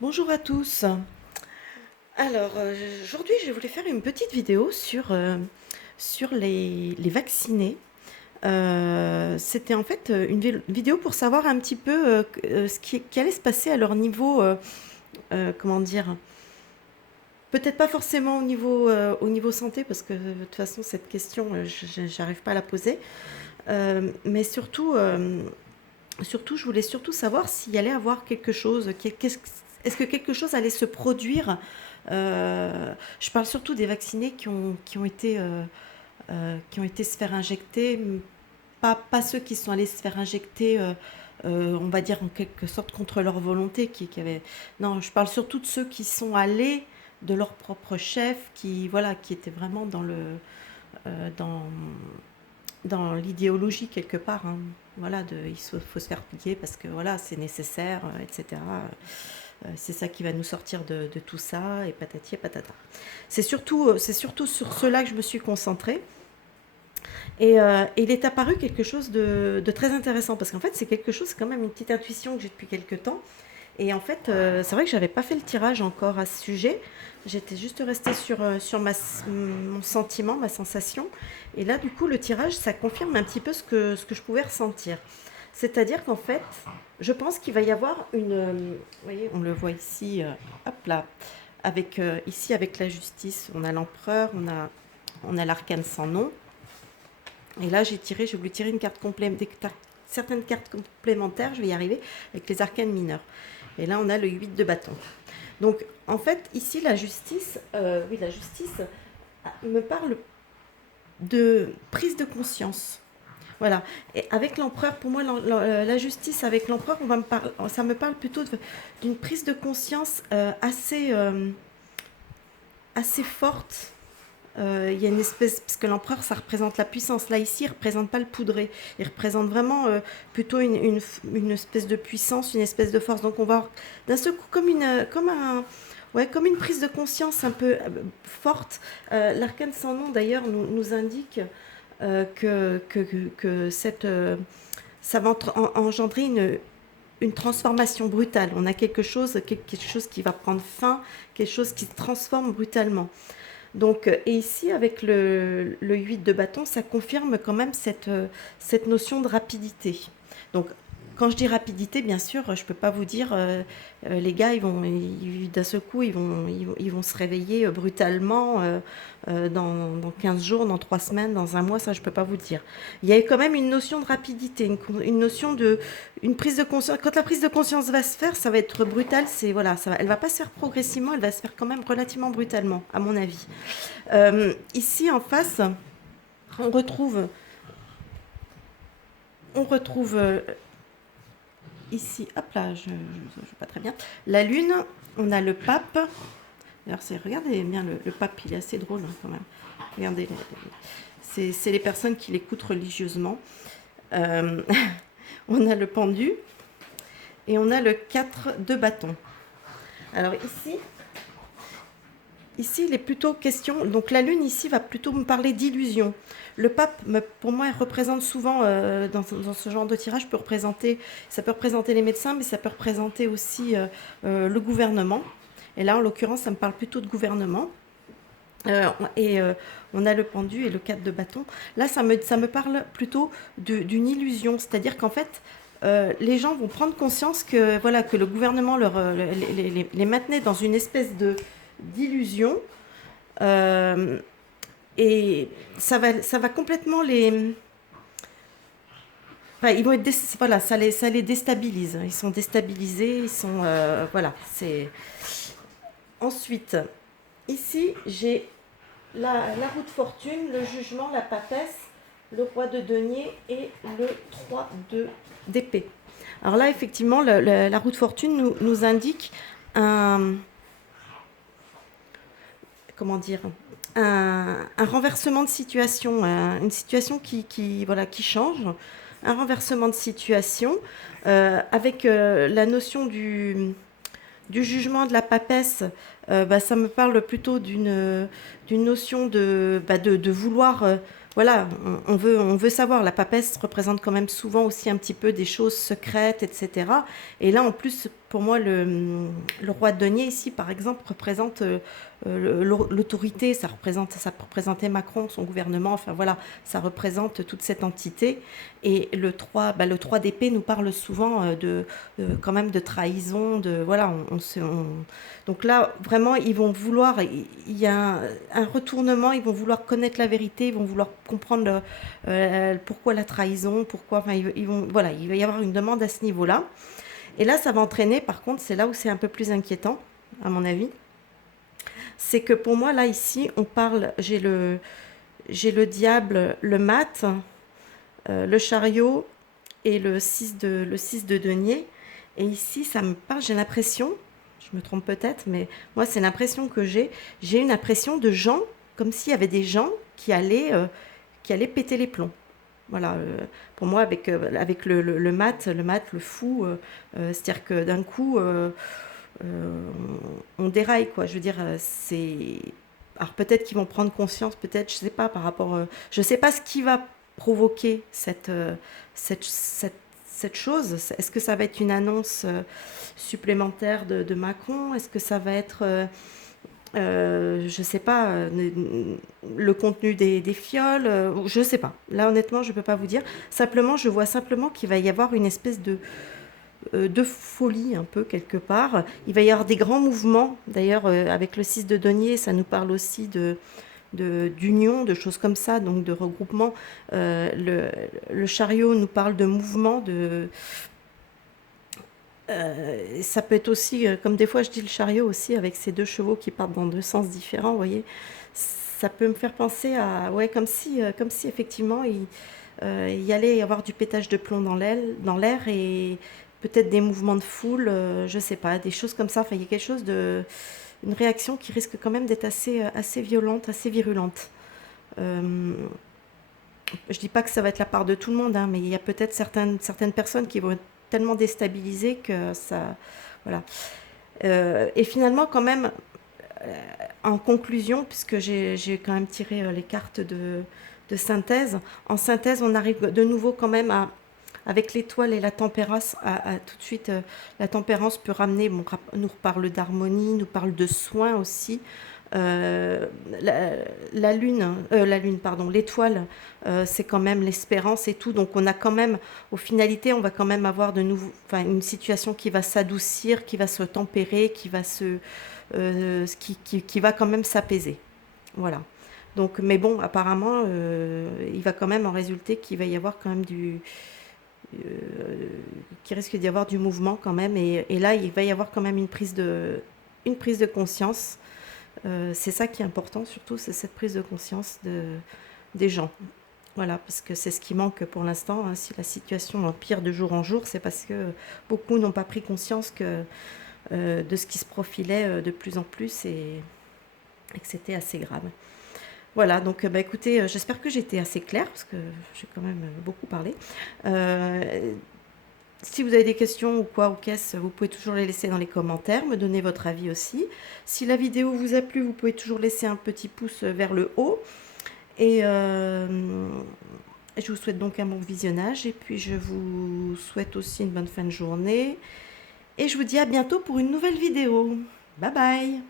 Bonjour à tous. Alors, aujourd'hui, je voulais faire une petite vidéo sur les vaccinés. C'était en fait une vidéo pour savoir un petit peu qui allait se passer à leur niveau, comment dire, peut-être pas forcément au niveau santé, parce que de toute façon, cette question, j'arrive pas à la poser. Mais surtout, je voulais surtout savoir s'il y allait avoir quelque chose, est-ce que quelque chose allait se produire. Je parle surtout des vaccinés qui ont été se faire injecter, pas ceux qui sont allés se faire injecter, on va dire en quelque sorte contre leur volonté, qui avaient... Non, je parle surtout de ceux qui sont allés de leur propre chef, voilà, qui étaient vraiment dans, dans l'idéologie quelque part, hein. Voilà, faut se faire piquer parce que voilà, c'est nécessaire, etc. C'est ça qui va nous sortir de tout ça, et patati et patata. C'est surtout sur cela que je me suis concentrée. Et il est apparu quelque chose de très intéressant, parce qu'en fait, c'est quelque chose, c'est quand même une petite intuition que j'ai depuis quelques temps. Et en fait, c'est vrai que j'avais pas fait le tirage encore à ce sujet. J'étais juste restée sur mon sentiment, ma sensation. Et là, du coup, le tirage, ça confirme un petit peu ce que je pouvais ressentir. C'est-à-dire qu'en fait, je pense qu'il va y avoir vous voyez, on le voit ici, hop là, ici avec la justice, on a l'empereur, on a l'arcane sans nom. Et là, j'ai voulu tirer une carte certaines cartes complémentaires, je vais y arriver, avec les arcanes mineurs. Et là, on a le 8 de bâton. Donc, en fait, ici, la justice me parle de prise de conscience. Voilà. Et avec l'empereur, pour moi, la justice avec l'empereur, ça me parle plutôt d'une prise de conscience assez forte. Il y a une espèce, parce que l'empereur, ça représente la puissance. Là, ici, il ne représente pas le poudré. Il représente vraiment plutôt une espèce de puissance, une espèce de force. Donc, on va avoir d'un seul coup comme une prise de conscience un peu forte. L'arcane sans nom, d'ailleurs, nous indique que ça va engendrer une transformation brutale. On a quelque chose qui va prendre fin, quelque chose qui se transforme brutalement. Donc, et ici, avec le 8 de bâton, ça confirme quand même cette notion de rapidité. Donc, quand je dis rapidité, bien sûr, je ne peux pas vous dire, les gars, d'un seul coup, ils vont se réveiller brutalement dans 15 jours, dans 3 semaines, dans un mois, ça, je ne peux pas vous le dire. Il y a quand même une notion de rapidité, une notion une prise de conscience. Quand la prise de conscience va se faire, ça va être brutal. Voilà, elle ne va pas se faire progressivement, elle va se faire quand même relativement brutalement, à mon avis. Ici, en face, on retrouve, on retrouve ici, hop là, je ne vois pas très bien, la lune, on a le pape. Alors, regardez bien, le pape, il est assez drôle hein, quand même. Regardez, c'est les personnes qui l'écoutent religieusement. On a le pendu et on a le 4 de bâton. Alors ici, il est plutôt question. Donc la lune ici va plutôt me parler d'illusion. Le pape, pour moi, il représente souvent dans ce genre de tirage, ça peut représenter les médecins, mais ça peut représenter aussi le gouvernement. Et là, en l'occurrence, ça me parle plutôt de gouvernement. On a le pendu et le 4 de bâton. Là, ça me parle plutôt d'une illusion, c'est-à-dire qu'en fait, les gens vont prendre conscience que, voilà, que le gouvernement les maintenait dans une espèce d'illusion. Et ça va complètement les... Enfin, ils vont être voilà, ça les déstabilise. Ils sont déstabilisés, voilà, c'est... Ensuite, ici, j'ai la roue de fortune, le jugement, la papesse, le roi de denier et le 3 d'épée. Alors là, effectivement, la roue de fortune nous indique comment dire, un renversement de situation, une situation voilà, qui change, un renversement de situation, avec la notion du jugement de la papesse. Ça me parle plutôt d'une notion de vouloir... voilà, on veut savoir. La papesse représente quand même souvent aussi un petit peu des choses secrètes, etc. Et là, en plus, pour moi, le roi de denier ici, par exemple, représente l'autorité, ça représentait Macron, son gouvernement, enfin voilà, ça représente toute cette entité. Et le 3 d'épée nous parle souvent quand même de trahison, de voilà, donc là, vraiment, ils vont vouloir, il y a un retournement, ils vont vouloir connaître la vérité, ils vont vouloir comprendre pourquoi la trahison, pourquoi, enfin, voilà, il va y avoir une demande à ce niveau-là. Et là, ça va entraîner, par contre, c'est là où c'est un peu plus inquiétant, à mon avis, c'est que pour moi, là, ici, on parle, j'ai le diable, le mat, le chariot et le 6 de denier. Et ici, ça me parle, j'ai l'impression, je me trompe peut-être, mais moi, c'est l'impression que j'ai une impression de gens, comme s'il y avait des gens qui allaient péter les plombs. Voilà, pour moi, avec le mat, le fou, c'est-à-dire que d'un coup, on déraille, quoi. Je veux dire, c'est. Alors peut-être qu'ils vont prendre conscience, peut-être, je sais pas, par rapport. Je sais pas ce qui va provoquer cette, cette, cette chose. Est-ce que ça va être une annonce supplémentaire de Macron? Est-ce que ça va être. Je sais pas, le contenu des fioles, je sais pas. Là, honnêtement, je peux pas vous dire. Simplement, je vois simplement qu'il va y avoir une espèce de folie un peu quelque part. Il va y avoir des grands mouvements. D'ailleurs, avec le 6 de denier, ça nous parle aussi d'union, de choses comme ça, donc de regroupement. Le chariot nous parle de mouvement, ça peut être aussi, comme des fois je dis le chariot aussi, avec ces deux chevaux qui partent dans deux sens différents, vous voyez, ça peut me faire penser à, ouais, comme si effectivement il y allait y avoir du pétage de plomb dans l'air et peut-être des mouvements de foule, je sais pas, des choses comme ça. Enfin, il y a quelque chose une réaction qui risque quand même d'être assez violente, assez virulente. Euh, je dis pas que ça va être la part de tout le monde, hein, mais il y a peut-être certaines personnes qui vont être tellement déstabilisées que ça, voilà. Et finalement, quand même, euh, en conclusion, puisque j'ai quand même tiré les cartes de synthèse, en synthèse, on arrive de nouveau quand même avec l'étoile et la tempérance, tout de suite, la tempérance peut ramener, bon, nous parle d'harmonie, nous parle de soin aussi. Euh, la, la lune, pardon, l'étoile, c'est quand même l'espérance et tout. Donc on a quand même, aux finalités, on va quand même avoir de nouveau, enfin, une situation qui va s'adoucir, qui va se tempérer, qui va quand même s'apaiser. Voilà. Donc, mais bon, apparemment, il va quand même en résulter qu'il va y avoir quand même qu'il risque d'y avoir du mouvement quand même. Et là, il va y avoir quand même une prise de conscience. C'est ça qui est important, surtout, c'est cette prise de conscience des gens. Voilà, parce que c'est ce qui manque pour l'instant, hein. Si la situation empire de jour en jour, c'est parce que beaucoup n'ont pas pris conscience de ce qui se profilait de plus en plus et que c'était assez grave. Voilà, donc bah, écoutez, j'espère que j'ai été assez claire, parce que j'ai quand même beaucoup parlé. Euh, Si vous avez des questions ou quoi, ou qu'est-ce, vous pouvez toujours les laisser dans les commentaires, me donner votre avis aussi. Si la vidéo vous a plu, vous pouvez toujours laisser un petit pouce vers le haut. Et je vous souhaite donc un bon visionnage. Et puis je vous souhaite aussi une bonne fin de journée. Et je vous dis à bientôt pour une nouvelle vidéo. Bye bye!